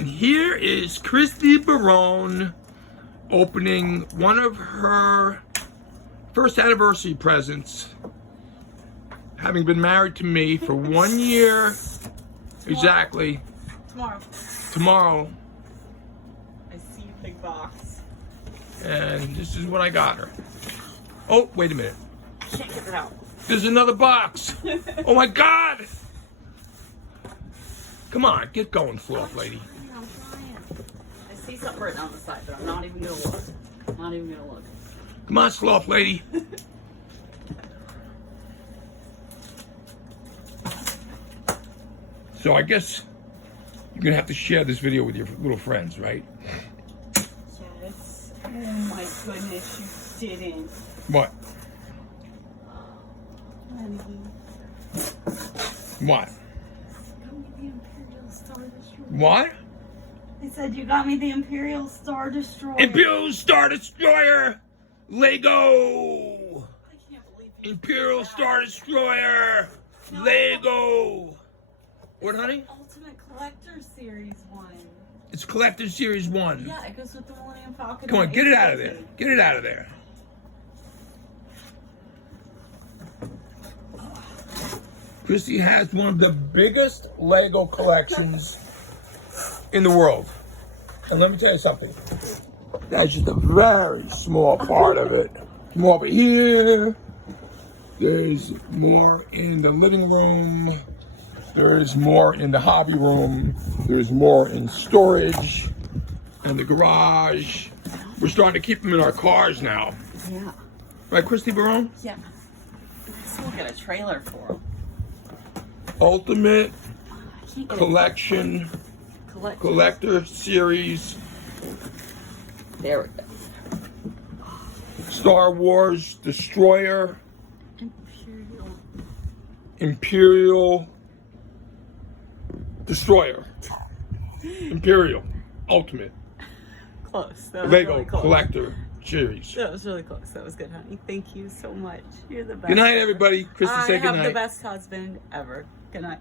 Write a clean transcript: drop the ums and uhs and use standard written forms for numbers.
And here is Christy Barone opening one of her first anniversary presents, having been married to me for 1 year. Exactly. Tomorrow. I see a big box. And this is what I got her. Oh, wait a minute. Can't get it out. There's another box. Oh my God! Come on, get going, Sloth Lady. I'm trying. I see something written on the side, but I'm not even gonna look. Not even gonna look. Come on, Sloth Lady. So I guess you're gonna have to share this video with your little friends, right? Yes. Oh my goodness, you didn't. What? Honey. What? Got me the Imperial Star Destroyer. What? They said you got me the Imperial Star Destroyer. Imperial Star Destroyer! Lego! I can't believe you Imperial did that. Star Destroyer! No. Lego! What, honey? Ultimate Collector Series 1. It's Collector Series 1. Yeah, it goes with the Millennium Falcon. Come on, and get it out of there. A-Wing. Get it out of there. Christy has one of the biggest Lego collections in the world. And let me tell you something. That's just a very small part of it. Come over here. There's more in the living room. There's more in the hobby room. There's more in storage and the garage. We're starting to keep them in our cars now. Yeah. Right, Christy Barone? Yeah. Let's look at a trailer for them. Ultimate I can't get Collection Collector Series There we go. Star Wars Destroyer Imperial. Imperial Destroyer Imperial Ultimate Close. That was Lego really close. Collector Series. That was really close. That was good, honey. Thank you so much. You're the best. Good night, everybody. Christy, say good I have night. the best husband ever. Good night.